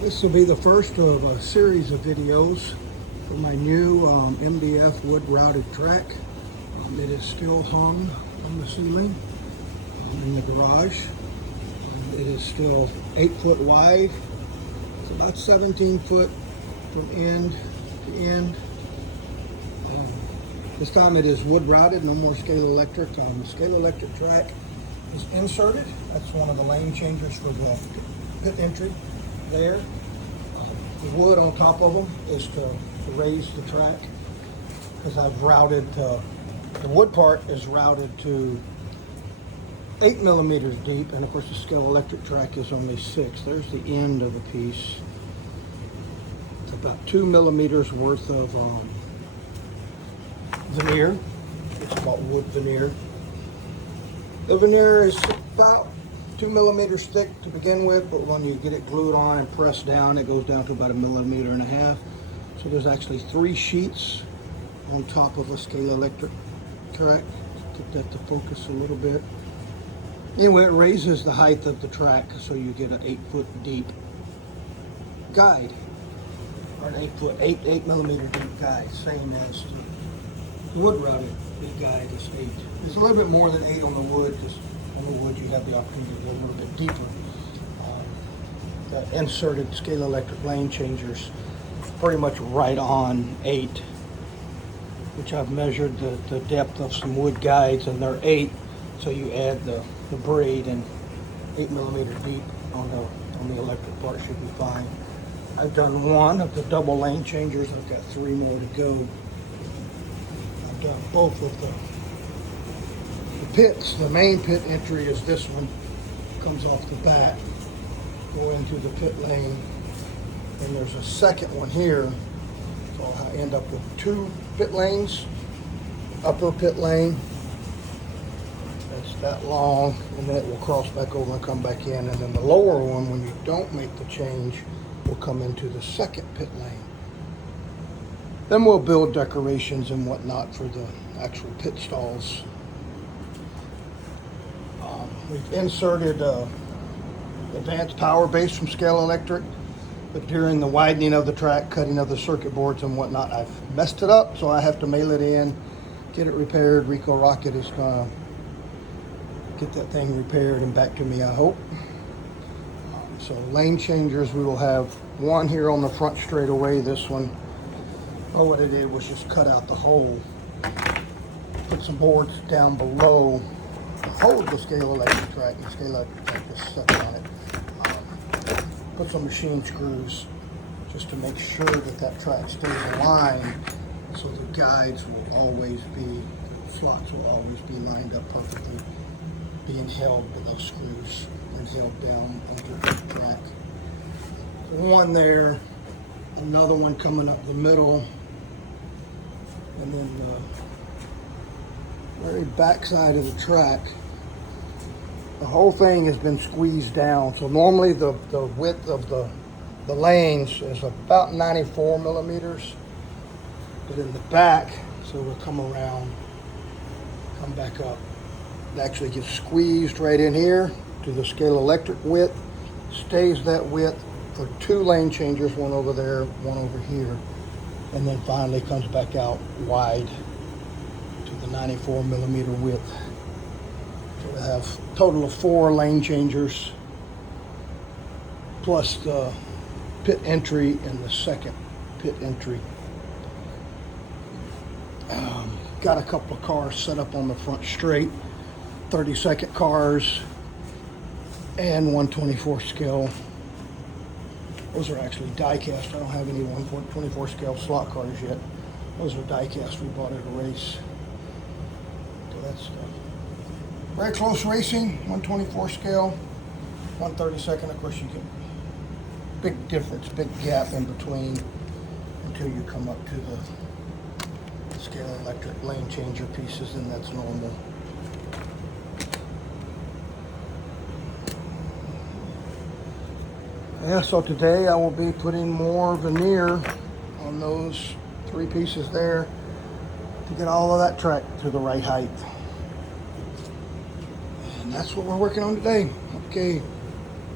This will be the first of a series of videos for my new MDF wood routed track. It is still hung on the ceiling in the garage. It is still 8 foot wide. It's about 17 foot from end to end. This time it is wood routed, no more Scalextric. The Scalextric track is inserted. That's one of the lane changers for the pit entry there. The wood on top of them is to raise the track, because I've routed, the wood part is routed to 8 millimeters deep, and of course the Scalextric track is only 6. There's the end of the piece. It's about 2 millimeters worth of veneer. It's called wood veneer. The veneer is about 2 millimeters thick to begin with, but when you get it glued on and pressed down, it goes down to about 1.5 millimeters. So there's actually 3 sheets on top of a Scalextric track. Get that to focus a little bit. Anyway, it raises the height of the track, so you get an 8 foot deep guide, or an 8 millimeter deep guide, same as the wood routed big guide is 8. It's a little bit more than 8 on the wood, because on the wood you have the opportunity to go a little bit deeper. The inserted Scalextric lane changers pretty much right on 8, which I've measured the depth of some wood guides, and they're 8. So you add the braid, and 8 millimeter deep on the electric part should be fine. I've done 1 of the double lane changers. I've got 3 more to go. I've done both of the pits. The main pit entry is this one. Comes off the back, go into the pit lane, and there's a second one here. So I end up with 2 pit lanes. Upper pit lane, that's that long, and then it will cross back over and come back in. And then the lower one, when you don't make the change, will come into the second pit lane. Then we'll build decorations and whatnot for the actual pit stalls. We've inserted advanced power base from Scalextric, but during the widening of the track, cutting of the circuit boards and whatnot, I've messed it up, so I have to mail it in, get it repaired. Rico Rocket is gonna get that thing repaired and back to me, I hope. So lane changers, we will have 1 here on the front straightaway. This one, what I did was just cut out the hole, put some boards down below, hold the Scalextric track, and the Scalextric track is stuck on it. Put some machine screws just to make sure that that track stays aligned, so the guides will always be, slots will always be lined up perfectly, being held with those screws and held down under the track. 1 there, another one coming up the middle, and then the very back side of the track, the whole thing has been squeezed down. So normally the width of the lanes is about 94 millimeters, but in the back, so we'll come around, come back up. It actually gets squeezed right in here to the Scalextric width, stays that width for 2 lane changers, 1 over there, 1 over here, and then finally comes back out wide to the 94 millimeter width. So we have a total of 4 lane changers, plus the pit entry and the second pit entry. Got a couple of cars set up on the front straight, 32nd cars and 124 scale. Those are actually die cast. I don't have any 124 scale slot cars yet. Those are die cast we bought at a race. So that's very close racing, 124 scale, 132nd. Of course, you get big difference, big gap in between until you come up to the Scalextric lane changer pieces, and that's normal. Yeah, so today I will be putting more veneer on those 3 pieces there to get all of that track to the right height. And that's what we're working on today. Okay.